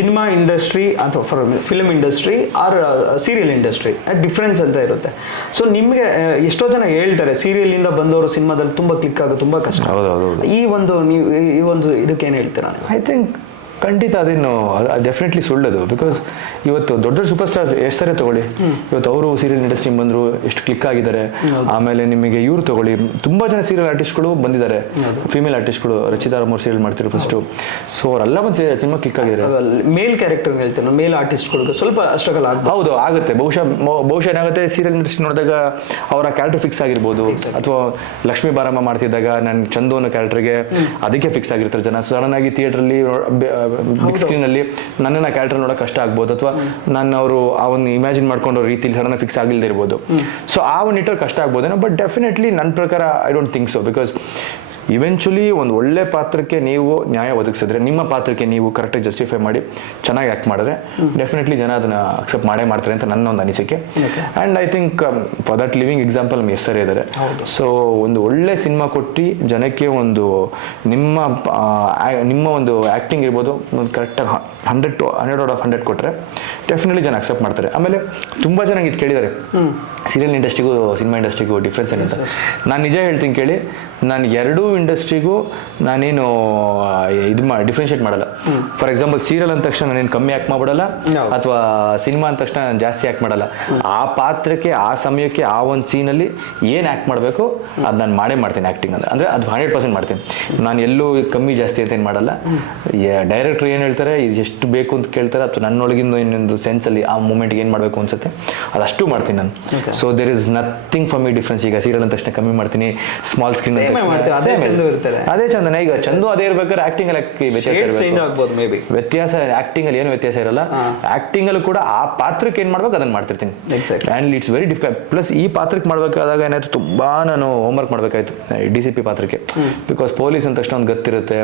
Cinema industry ಅಥವಾ for film industry or serial industry difference ಅಂತ ಇರುತ್ತೆ. ಸೊ ನಿಮಗೆ ಎಷ್ಟೋ ಜನ ಹೇಳ್ತಾರೆ ಸೀರಿಯಲಿಂದ ಬಂದವರು ಸಿನಿಮಾದಲ್ಲಿ ತುಂಬ ಕ್ಲಿಕ್ ಆಗೋದು ತುಂಬ ಕಷ್ಟ. ಈ ಒಂದು ನೀವು ಈ ಒಂದು ಇದಕ್ಕೆ ಏನು ಹೇಳ್ತೀರಾ? ಐ ಥಿಂಕ್ ಖಂಡಿತ ಅದೇನು ಡೆಫಿನೆಟ್ಲಿ ಸುಳ್ಳದು. ಬಿಕಾಸ್ ಇವತ್ತು ದೊಡ್ಡ ದೊಡ್ಡ ಸೂಪರ್ ಸ್ಟಾರ್ಸ್ ಎಷ್ಟರೇ ತಗೊಳ್ಳಿ, ಇವತ್ತು ಅವರು ಸೀರಿಯಲ್ ಇಂಡಸ್ಟ್ರಿ ಬಂದರು ಎಷ್ಟು ಕ್ಲಿಕ್ ಆಗಿದ್ದಾರೆ. ಆಮೇಲೆ ನಿಮಗೆ ಇವ್ರು ತಗೊಳ್ಳಿ, ತುಂಬ ಜನ ಸೀರಿಯಲ್ ಆರ್ಟಿಸ್ಟ್ಗಳು ಬಂದಿದ್ದಾರೆ, ಫಿಮೇಲ್ ಆರ್ಟಿಸ್ಟ್ಗಳು. ರಚಿತಾ ರಾಮ್ ಅವ್ರು ಸೀರಿಯಲ್ ಮಾಡ್ತಿದ್ರು ಫಸ್ಟು. ಸೊ ಅವರೆಲ್ಲ ಬಂದು ಸಿನಿಮಾ ಕ್ಲಿಕ್ ಆಗಿದ್ದಾರೆ. ಮೇಲ್ ಕ್ಯಾರೆಕ್ಟರ್ ಹೇಳ್ತೇನೆ, ಮೇಲ್ ಆರ್ಟಿಸ್ಟ್ಗಳಿಗೆ ಸ್ವಲ್ಪ ಸ್ಟ್ರಗಲ್ ಹೌದು ಆಗುತ್ತೆ. ಬಹುಶಃ ಏನಾಗುತ್ತೆ, ಸೀರಿಯಲ್ ಇಂಡಸ್ಟ್ರಿ ನೋಡಿದಾಗ ಅವರ ಕ್ಯಾರೆಕ್ಟರ್ ಫಿಕ್ಸ್ ಆಗಿರ್ಬೋದು. ಅಥವಾ ಲಕ್ಷ್ಮೀ ಬಾರಮ್ಮ ಮಾಡ್ತಿದ್ದಾಗ ನನ್ನ ಚಂದು ಅನ್ನೋ ಕ್ಯಾರೆಕ್ಟರ್ಗೆ ಅದಕ್ಕೆ ಫಿಕ್ಸ್ ಆಗಿರ್ತಾರೆ ಜನ. ಸಡನ್ ಆಗಿ ಥಿಯೇಟ್ರಲ್ಲಿ ಬಿಗ್ ಸ್ಕ್ರೀನ್ ಅಲ್ಲಿ ನನ್ನ ಕ್ಯಾರೆಕ್ಟರ್ ನೋಡೋಕೆ ಕಷ್ಟ ಆಗ್ಬೋದು, ಅಥವಾ ನಾನು ಅವರು ಆ ಒಂದು ಇಮ್ಯಾಜಿನ್ ಮಾಡ್ಕೊಂಡು ರೀತಿಲಿ ಸಡನ್ ಫಿಕ್ಸ್ ಆಗಿಲ್ಲದೆ ಇರ್ಬೋದು. ಸೊ ಆ ಒಂದು ನಿಟ್ಟಲ್ಲಿ ಕಷ್ಟ ಆಗ್ಬೋದೇನೋ. ಬಟ್ ಡೆಫಿನೆಟ್ಲಿ ನನ್ನ ಪ್ರಕಾರ I don't think so. Because eventually ಒಂದು ಒಳ್ಳೆ ಪಾತ್ರಕ್ಕೆ ನೀವು ನ್ಯಾಯ ಒದಗಿಸಿದ್ರೆ, ನಿಮ್ಮ ಪಾತ್ರಕ್ಕೆ ನೀವು ಕರೆಕ್ಟಾಗಿ ಜಸ್ಟಿಫೈ ಮಾಡಿ ಚೆನ್ನಾಗಿ ಆ್ಯಕ್ಟ್ ಮಾಡಿದ್ರೆ ಡೆಫಿನೆಟ್ಲಿ ಜನ ಅದನ್ನ ಅಕ್ಸೆಪ್ಟ್ ಮಾಡೇ ಮಾಡ್ತಾರೆ ಅಂತ ನನ್ನ ಒಂದು ಅನಿಸಿಕೆ. And I think for that living example ನಮ್ಮ ಹೆಸರೇ ಇದ್ದಾರೆ. ಸೊ ಒಂದು ಒಳ್ಳೆ ಸಿನಿಮಾ ಕೊಟ್ಟು ಜನಕ್ಕೆ ಒಂದು ನಿಮ್ಮ ಒಂದು ಆ್ಯಕ್ಟಿಂಗ್ ಇರ್ಬೋದು ಒಂದು ಕರೆಕ್ಟಾಗಿ 100/100 ಕೊಟ್ಟರೆ ಡೆಫಿನೆಟ್ಲಿ ಜನ ಅಕ್ಸೆಪ್ಟ್ ಮಾಡ್ತಾರೆ. ಆಮೇಲೆ ತುಂಬ ಜನ ಇದು ಕೇಳಿದ್ದಾರೆ ಸೀರಿಯಲ್ ಇಂಡಸ್ಟ್ರಿಗೂ ಸಿನಿಮಾ ಇಂಡಸ್ಟ್ರಿಗೂ ಡಿಫ್ರೆನ್ಸ್ ಏನಂತ. ನಾನು ನಿಜ ಹೇಳ್ತೀನಿ ಕೇಳಿ, ನಾನು ಎರಡೂ ಇಂಡಸ್ಟ್ರಿಗೂ ನಾನೇನು ಡಿಫ್ರೆನ್ಶಿಯೇಟ್ ಮಾಡಲ್ಲ. ಫಾರ್ ಎಕ್ಸಾಂಪಲ್ ಸೀರಿಯಲ್ ಅಂದ ತಕ್ಷಣ ನಾನೇನು ಕಮ್ಮಿ ಆ್ಯಕ್ಟ್ ಮಾಡ್ಬಿಡಲ್ಲ, ಅಥವಾ ಸಿನಿಮಾ ಅಂದ ತಕ್ಷಣ ನಾನು ಜಾಸ್ತಿ ಆ್ಯಕ್ಟ್ ಮಾಡಲ್ಲ. ಆ ಪಾತ್ರಕ್ಕೆ ಆ ಸಮಯಕ್ಕೆ ಆ ಒಂದು ಸೀನಲ್ಲಿ ಏನು ಆ್ಯಕ್ಟ್ ಮಾಡಬೇಕು ಅದು ನಾನು ಮಾಡೇ ಮಾಡ್ತೀನಿ. ಆ್ಯಕ್ಟಿಂಗ್ ಅಂದರೆ ಅದು 100% ಮಾಡ್ತೀನಿ. ನಾನು ಎಲ್ಲೂ ಕಮ್ಮಿ ಜಾಸ್ತಿ ಅಂತ ಏನು ಮಾಡಲ್ಲ. ಡೈರೆಕ್ಟ್ರ್ ಏನು ಹೇಳ್ತಾರೆ, ಇದು ಎಷ್ಟು ಬೇಕು ಅಂತ ಕೇಳ್ತಾರೆ, ಅಥವಾ ನನ್ನೊಳಗಿಂದ ಇನ್ನೊಂದು ಸೆನ್ಸಲ್ಲಿ ಆ ಮೂಮೆಂಟ್ಗೆ ಏನು ಮಾಡಬೇಕು ಅನ್ಸುತ್ತೆ ಅದಷ್ಟು ಮಾಡ್ತೀನಿ ನಾನು. So there is nothing for me difference. ಈಗ ಸೀರಿಯಲ್ ಅಂದ ತಕ್ಷಣ ಕಮ್ಮಿ ಮಾಡ್ತೀನಿ, ಸ್ಮಾಲ್ ಸ್ಕ್ರೀನ್ ಅದೇ ಚಂದನ. ಈಗ ಚಂದು ಅದೇ ಇರ್ಬೇಕಾದ್ರೆ ಆಕ್ಟಿಂಗ್ ಅಲ್ಲಿ ವ್ಯತ್ಯಾಸ, ಆಕ್ಟಿಂಗ್ ಅಲ್ಲಿ ಏನು ವ್ಯತ್ಯಾಸ ಇರಲ್ಲ. ಆಕ್ಟಿಂಗ್ ಅಲ್ಲೂ ಕೂಡ ಆ ಪಾತ್ರಕ್ಕೆ ಏನ್ ಮಾಡ್ಬೇಕು ಅದನ್ನ ಮಾಡ್ತಿರ್ತೀನಿ. And it's very difficult. Plus ಈ ಪಾತ್ರಕ್ಕೆ ಮಾಡ್ಬೇಕಾದಾಗ ಏನಾಯ್ತು, ತುಂಬಾ ನಾನು ಹೋಮ್ವರ್ಕ್ ಮಾಡ್ಬೇಕಾಯ್ತು DCP ಪಾತ್ರಕ್ಕೆ. ಬಿಕಾಸ್ ಪೊಲೀಸ್ ಅಂದ ತಕ್ಷಣ ಒಂದು ಗತ್ತಿರುತ್ತೆ,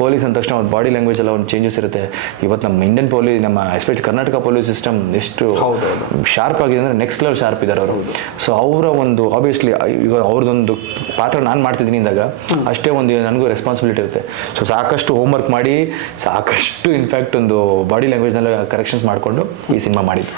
ಪೊಲೀಸ್ ಅಂದ ತಕ್ಷಣ ಒಂದು ಬಾಡಿ ಲ್ಯಾಂಗ್ವೇಜ್ ಎಲ್ಲ ಒಂದು ಚೇಂಜಸ್ ಇರುತ್ತೆ. ಇವತ್ತು ನಮ್ಮ ಇಂಡಿಯನ್ ಪೊಲೀಸ್, ನಮ್ಮ ಎಸ್ಪೆಷಲಿ ಕರ್ನಾಟಕ ಪೊಲೀಸ್ ಸಿಸ್ಟಮ್ ಎಷ್ಟು ಶಾರ್ಪ್ ಆಗಿದೆ ಅಂದ್ರೆ ನೆಕ್ಸ್ಟ್ ಲೆವೆಲ್ ಶಾರ್ಪ್ ಇದ್ದಾರೆ ಅವರು. ಸೊ ಅವರ ಒಂದು ಆಬ್ವಿಯಸ್ಲಿ ಈಗ ಅವ್ರದ್ದೊಂದು ಪಾತ್ರ ನಾನು ಮಾಡ್ತಿದ್ದೀನಿ ಅಂದಾಗ ಅಷ್ಟೇ ಒಂದು ನನಗೂ ರೆಸ್ಪಾನ್ಸಿಬಿಲಿಟಿ ಇರುತ್ತೆ. ಸೊ ಸಾಕಷ್ಟು ಹೋಮ್ವರ್ಕ್ ಮಾಡಿ, ಸಾಕಷ್ಟು ಇನ್ಫ್ಯಾಕ್ಟ್ ಒಂದು ಬಾಡಿ ಲ್ಯಾಂಗ್ವೇಜ್ನೆಲ್ಲ ಕರೆಕ್ಷನ್ಸ್ ಮಾಡಿಕೊಂಡು ಈ ಸಿನಿಮಾ ಮಾಡಿದ್ದು.